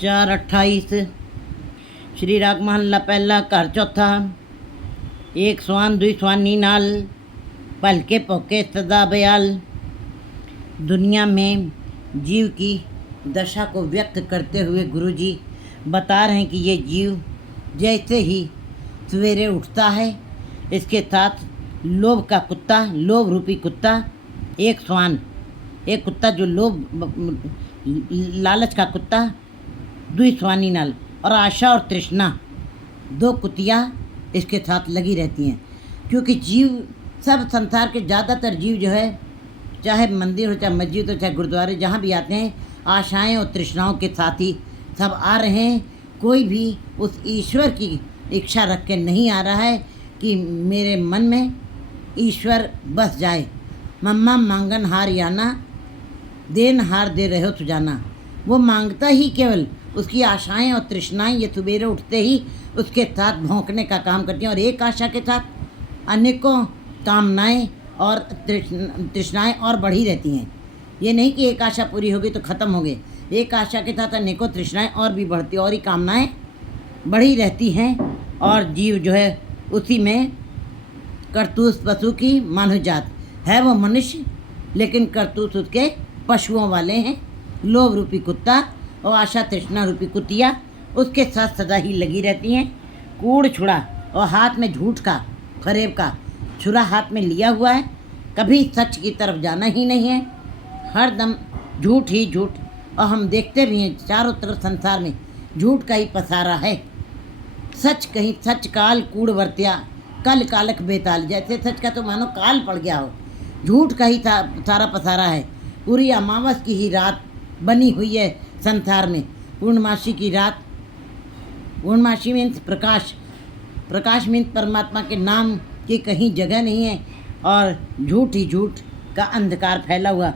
4:28 श्री राग महला पहला घर चौथा। एक स्वान दुई स्वानी नाल पलके पोके सदा बयाल। दुनिया में जीव की दशा को व्यक्त करते हुए गुरुजी बता रहे हैं कि ये जीव जैसे ही सवेरे उठता है, इसके साथ लोभ का कुत्ता, लोभ रूपी कुत्ता, एक स्वान, एक कुत्ता जो लोभ लालच का कुत्ता, दुई स्वानी नाल, और आशा और तृष्णा, दो कुतियाँ इसके साथ लगी रहती हैं। क्योंकि जीव, सब संसार के ज़्यादातर जीव जो है, चाहे मंदिर हो, चाहे मस्जिद हो, चाहे गुरुद्वारे, जहाँ भी आते हैं, आशाएं और तृष्णाओं के साथ ही सब आ रहे हैं। कोई भी उस ईश्वर की इच्छा रख के नहीं आ रहा है कि मेरे मन में ईश्वर बस जाए। मम्मा मांगन हार याना, देन हार दे रहे हो सुजाना। वो मांगता ही केवल, उसकी आशाएं और तृष्णाएं ये सवेरे उठते ही उसके साथ भौंकने का काम करती हैं, और एक आशा के साथ अनेकों कामनाएं और तृष्णाएं और बढ़ी रहती हैं। ये नहीं कि एक आशा पूरी हो गई तो ख़त्म हो गई, एक आशा के साथ अनेकों तृष्णाएं और भी बढ़ती और ही कामनाएं बढ़ी रहती हैं। और जीव जो है उसी में करतूस पशु की मानुजात है। वो मनुष्य लेकिन करतूस उसके पशुओं वाले हैं। लोभ रूपी कुत्ता और आशा तृष्णा रूपी कुतिया उसके साथ सदा ही लगी रहती हैं। कूड़ छुड़ा और हाथ में झूठ का, फरेब का छुरा हाथ में लिया हुआ है। कभी सच की तरफ जाना ही नहीं है, हर दम झूठ ही झूठ। और हम देखते भी हैं चारों तरफ संसार में झूठ का ही पसारा है। सच कहीं सच काल कूड़ वर्त्या, कल कालक बेताल। जैसे सच का तो मानो काल पड़ गया हो, झूठ का ही सारा पसारा है। पूरी अमावस की ही रात बनी हुई है संसार में। पूर्णमासी की रात, पूर्णमासी मीन्स प्रकाश, प्रकाश मीन्स परमात्मा के नाम की कहीं जगह नहीं है, और झूठ ही झूठ का अंधकार फैला हुआ।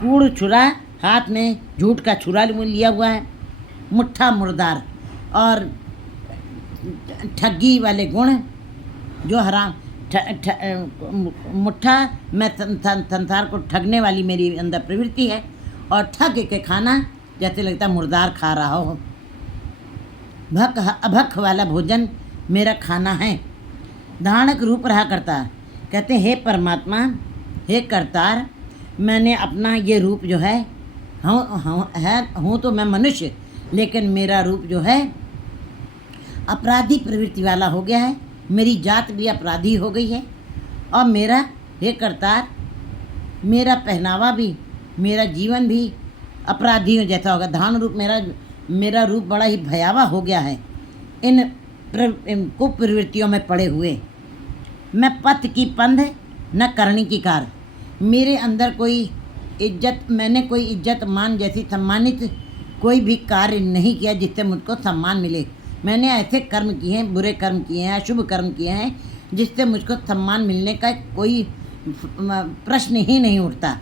कूड़ छुरा, हाथ में झूठ का छुरा लिया हुआ है। मुट्ठा मुर्दार और ठगी वाले गुण जो हराम, मुट्ठा, मैं संसार को ठगने वाली मेरी अंदर प्रवृत्ति है, और ठग के खाना जैसे लगता मुर्दार खा रहा हो। भक अभक वाला भोजन मेरा खाना है। धारणक रूप रहा करता, कहते हे परमात्मा, हे करतार, मैंने अपना ये रूप जो है, हूँ तो मैं मनुष्य, लेकिन मेरा रूप जो है अपराधी प्रवृत्ति वाला हो गया है। मेरी जात भी अपराधी हो गई है, और मेरा, हे करतार, मेरा पहनावा भी, मेरा जीवन भी अपराधियों जैसा होगा। धारण रूप मेरा रूप बड़ा ही भयावह हो गया है इन कुप्रवृत्तियों में पड़े हुए। मैं पथ की पंध न करनी की कार। मेरे अंदर कोई इज्जत, मैंने कोई इज्जत मान जैसी सम्मानित कोई भी कार्य नहीं किया जिससे मुझको सम्मान मिले। मैंने ऐसे कर्म किए हैं, बुरे कर्म किए हैं, अशुभ कर्म किए हैं जिससे मुझको सम्मान मिलने का कोई प्रश्न ही नहीं उठता।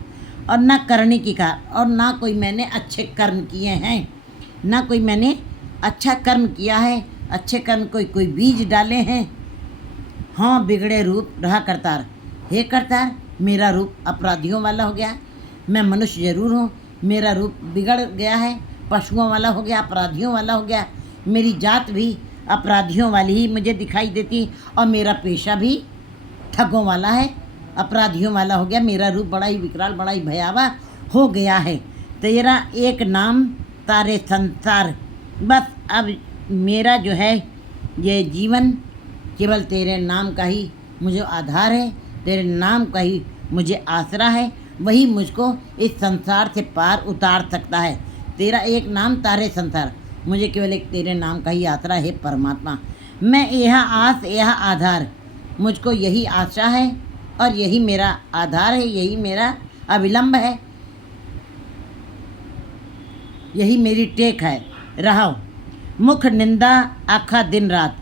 और ना करने की कार, और ना कोई मैंने अच्छे कर्म किए हैं, ना कोई मैंने अच्छा कर्म किया है, अच्छे कर्म कोई बीज डाले हैं। हाँ, बिगड़े रूप रहा करतार। हे करतार, मेरा रूप अपराधियों वाला हो गया। मैं मनुष्य जरूर हूँ, मेरा रूप बिगड़ गया है, पशुओं वाला हो गया, अपराधियों वाला हो गया। मेरी जात भी अपराधियों वाली ही मुझे दिखाई देती, और मेरा पेशा भी ठगों वाला है, अपराधियों वाला हो गया। मेरा रूप बड़ा ही विकराल, बड़ा ही भयावह हो गया है। तेरा एक नाम तारे संसार। बस अब मेरा जो है ये जीवन केवल तेरे नाम का ही मुझे आधार है, तेरे नाम का ही मुझे आसरा है। वही मुझको इस संसार से पार उतार सकता है। तेरा एक नाम तारे संसार, मुझे केवल एक तेरे नाम का ही आसरा है परमात्मा। मैं यह आस, यह आधार, मुझको यही आशा है और यही मेरा आधार है, यही मेरा अविलंब है, यही मेरी टेक है। रहो मुख निंदा आखा दिन रात।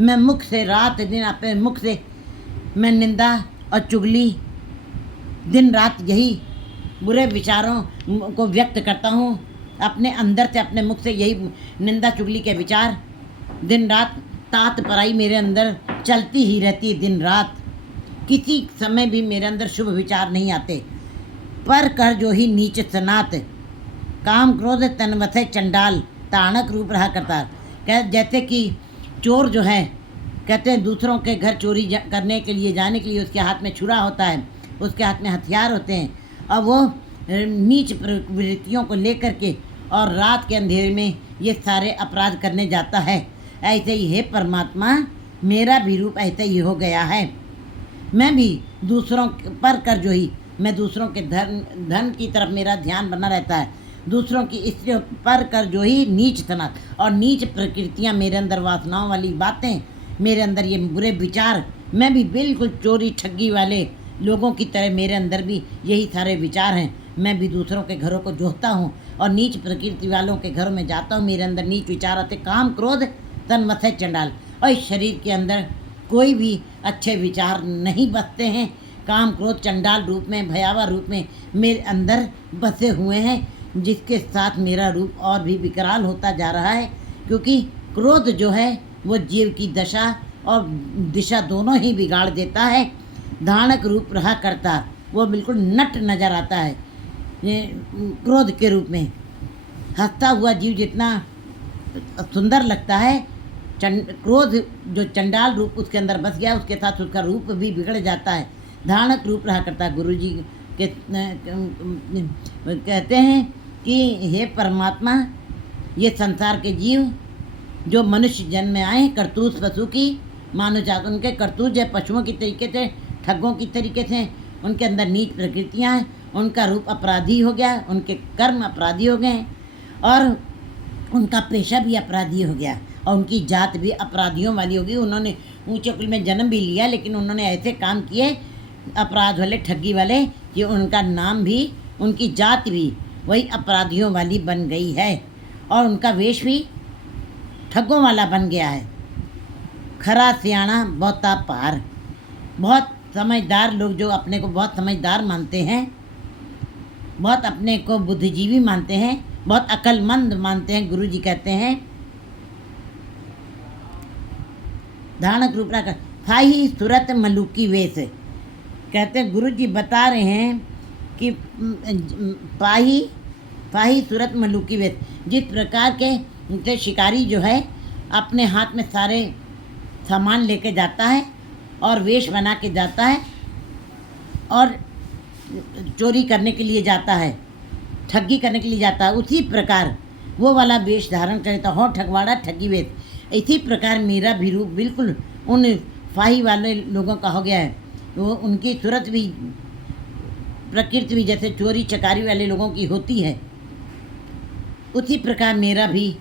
मैं मुख से रात दिन, अपने मुख से मैं निंदा और चुगली दिन रात, यही बुरे विचारों को व्यक्त करता हूँ अपने अंदर से, अपने मुख से यही निंदा चुगली के विचार दिन रात, तात पराई मेरे अंदर चलती ही रहती है दिन रात। किसी समय भी मेरे अंदर शुभ विचार नहीं आते। पर कर जो ही नीच सनात, काम क्रोध तन वसे चंडाल। ताड़क रूप रहा करता। जैसे कि चोर जो है, कहते हैं दूसरों के घर चोरी करने के लिए जाने के लिए उसके हाथ में छुरा होता है, उसके हाथ में हथियार होते हैं, और वो नीच प्रवृत्तियों को लेकर के और रात के अंधेरे में ये सारे अपराध करने जाता है। ऐसे ही हे परमात्मा, मेरा भी रूप ऐसा ही हो गया है। मैं भी दूसरों पर कर जो ही मैं दूसरों के धन की तरफ मेरा ध्यान बना रहता है, दूसरों की स्त्रियों पर कर जो ही नीच तना और नीच प्रकृतियाँ, मेरे अंदर वासनाओं वाली बातें, मेरे अंदर ये बुरे विचार, मैं भी बिल्कुल चोरी ठगी वाले लोगों की तरह मेरे अंदर भी यही सारे विचार हैं। मैं भी दूसरों के घरों को जोहता हूँ और नीच प्रकृति वालों के घरों में जाता हूँ। मेरे अंदर नीच विचार आते, काम क्रोध तन मथे चंडाल, और इस शरीर के अंदर कोई भी अच्छे विचार नहीं बसते हैं। काम क्रोध चंडाल रूप में, भयावह रूप में मेरे अंदर बसे हुए हैं, जिसके साथ मेरा रूप और भी विकराल होता जा रहा है। क्योंकि क्रोध जो है वो जीव की दशा और दिशा दोनों ही बिगाड़ देता है। धानक रूप रहा करता, वो बिल्कुल नट नज़र आता है ये क्रोध के रूप में। हंसता हुआ जीव जितना सुंदर लगता है, क्रोध जो चंडाल रूप उसके अंदर बस गया, उसके साथ उसका रूप भी बिगड़ जाता है। धानक रूप रहा करता। गुरु जी के कहते हैं कि हे परमात्मा, ये संसार के जीव जो मनुष्य जन्म में आए, करतूत पशु की मानो जाकर उनके करतूत जो पशुओं की तरीके से, ठगों की तरीके से, उनके अंदर नीच प्रकृतियाँ हैं, उनका रूप अपराधी हो गया, उनके कर्म अपराधी हो गए और उनका पेशा भी अपराधी हो गया और उनकी जात भी अपराधियों वाली होगी। उन्होंने ऊंचे कुल में जन्म भी लिया, लेकिन उन्होंने ऐसे काम किए अपराध वाले, ठगी वाले, कि उनका नाम भी, उनकी जात भी वही अपराधियों वाली बन गई है और उनका वेश भी ठगों वाला बन गया है। खरा सियाणा बहुता पार। बहुत समझदार लोग जो अपने को बहुत समझदार मानते हैं, बहुत अपने को बुद्धिजीवी मानते हैं, बहुत अक्लमंद मानते हैं, गुरु जी कहते हैं धानक रूप रहा कर फाही सूरत मलूकी वेश। कहते हैं गुरु जी बता रहे हैं कि पाही सूरत मलूकी वेश, जिस प्रकार के शिकारी जो है अपने हाथ में सारे सामान लेके जाता है और वेश बना के जाता है और चोरी करने के लिए जाता है, ठगी करने के लिए जाता है, उसी प्रकार वो वाला वेश धारण करता हो, ठगवाड़ा ठगी वेश। इसी प्रकार मेरा भी रूप बिल्कुल उन फाही वाले लोगों का हो गया है। वो उनकी सूरत भी, प्रकृति भी जैसे चोरी चकारी वाले लोगों की होती है, उसी प्रकार मेरा भी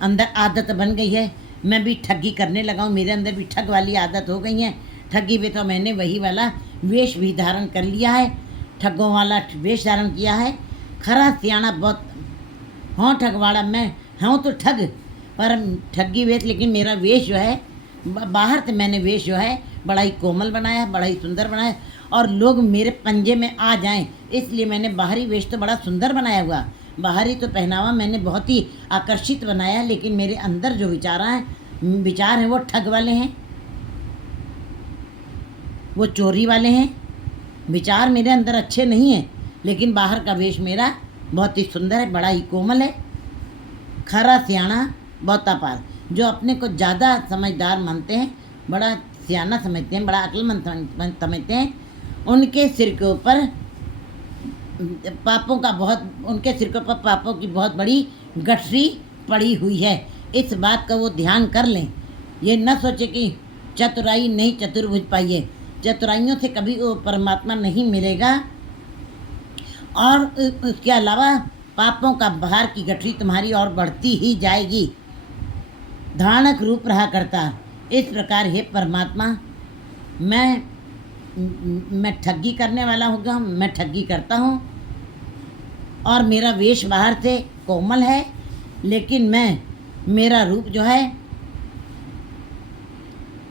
अंदर आदत बन गई है। मैं भी ठगी करने लगा हूँ, मेरे अंदर भी ठग वाली आदत हो गई है। ठगी में तो मैंने वही वाला वेश भी धारण कर लिया है, ठगों वाला वेश धारण किया है। खरा सियाणा बहुत हाँ ठगवाड़ा, मैं हूँ तो ठग, पर ठगी वेश, लेकिन मेरा वेश जो है बाहर से मैंने वेश जो है बड़ा ही कोमल बनाया, बड़ा ही सुंदर बनाया और लोग मेरे पंजे में आ जाएं, इसलिए मैंने बाहरी वेश तो बड़ा सुंदर बनाया हुआ, बाहरी तो पहनावा मैंने बहुत ही आकर्षित बनाया, लेकिन मेरे अंदर जो विचार हैं वो ठग वाले हैं, वो चोरी वाले हैं। विचार मेरे अंदर अच्छे नहीं हैं, लेकिन बाहर का वेश मेरा बहुत ही सुंदर है, बड़ा ही कोमल है। खरा सियाणा बहुता पार, जो अपने को ज़्यादा समझदार मानते हैं, बड़ा सियाना समझते हैं, बड़ा अक्लमंद समझते हैं, उनके सिर के ऊपर पापों का उनके सिर के ऊपर पापों की बहुत बड़ी गठरी पड़ी हुई है। इस बात का वो ध्यान कर लें, ये न सोचे कि चतुराई नहीं चतुर्भुज पाइए, चतुराइयों से कभी वो परमात्मा नहीं मिलेगा। और उसके अलावा पापों का भार की गठरी तुम्हारी और बढ़ती ही जाएगी। धानक रूप रहा करता। इस प्रकार हे परमात्मा, मैं ठगी करने वाला हो गया, मैं ठगी करता हूँ और मेरा वेश बाहर से कोमल है, लेकिन मेरा रूप जो है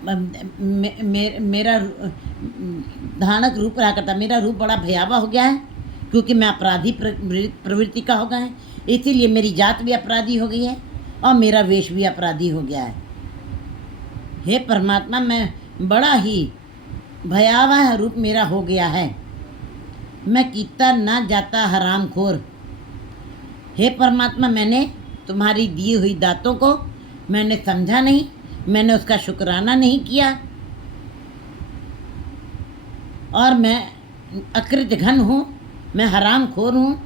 मेरा धानक रूप रहा करता। मेरा रूप बड़ा भयावह हो गया है, क्योंकि मैं अपराधी प्रवृत्ति का हो गया है, इसीलिए मेरी जात भी अपराधी हो गई है और मेरा वेश भी अपराधी हो गया है। हे परमात्मा, मैं बड़ा ही भयावह रूप मेरा हो गया है, मैं कीता ना जाता हरामखोर। हे परमात्मा, मैंने तुम्हारी दी हुई दातों को मैंने समझा नहीं, मैंने उसका शुक्राना नहीं किया, और मैं अकृत घन हूँ, मैं हराम खोर हूँ।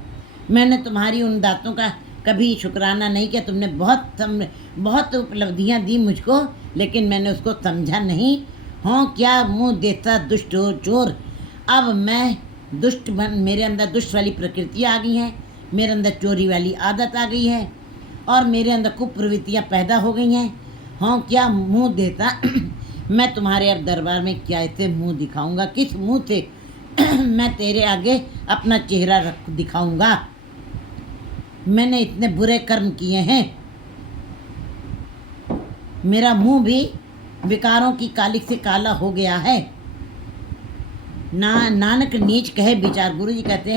मैंने तुम्हारी उन दातों का कभी शुक्राना नहीं किया। तुमने बहुत उपलब्धियाँ दी मुझको, लेकिन मैंने उसको समझा नहीं। हाँ, क्या मुँह देता दुष्ट हो चोर। अब मैं दुष्ट बन, मेरे अंदर दुष्ट वाली प्रकृति आ गई है, मेरे अंदर चोरी वाली आदत आ गई है, और मेरे अंदर कुप्रवृत्तियाँ पैदा हो गई हैं। हाँ, क्या मुँह देता मैं तुम्हारे अब दरबार में क्या ऐसे मुँह दिखाऊंगा, किस मुँह से मैं तेरे आगे अपना चेहरा दिखाऊंगा। मैंने इतने बुरे कर्म किए हैं, मेरा मुंह भी विकारों की कालिक से काला हो गया है। नानक नीच कहे विचार। गुरु जी कहते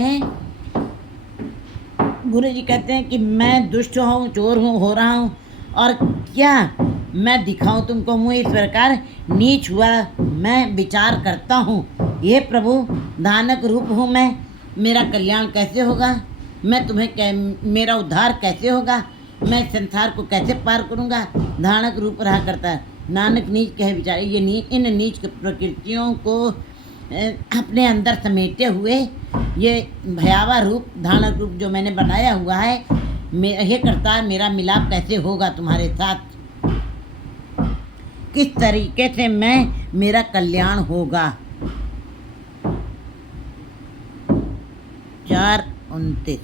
हैं कि मैं दुष्ट हूँ, चोर हूँ, हो रहा हूँ, और क्या मैं दिखाऊं तुमको मुँह। इस प्रकार नीच हुआ मैं विचार करता हूँ। ये प्रभु दानक रूप हूँ मैं, मेरा कल्याण कैसे होगा, मैं तुम्हें मेरा उद्धार कैसे होगा, मैं संसार को कैसे पार करूँगा। धानक रूप रहा करता है। नानक नीच कहे विचार। ये इन नीच प्रकृतियों को अपने अंदर समेटे हुए ये भयावह रूप, धानक रूप जो मैंने बनाया हुआ है, हे करतार मेरा मिलाप कैसे होगा तुम्हारे साथ, किस तरीके से मेरा कल्याण होगा। 4:29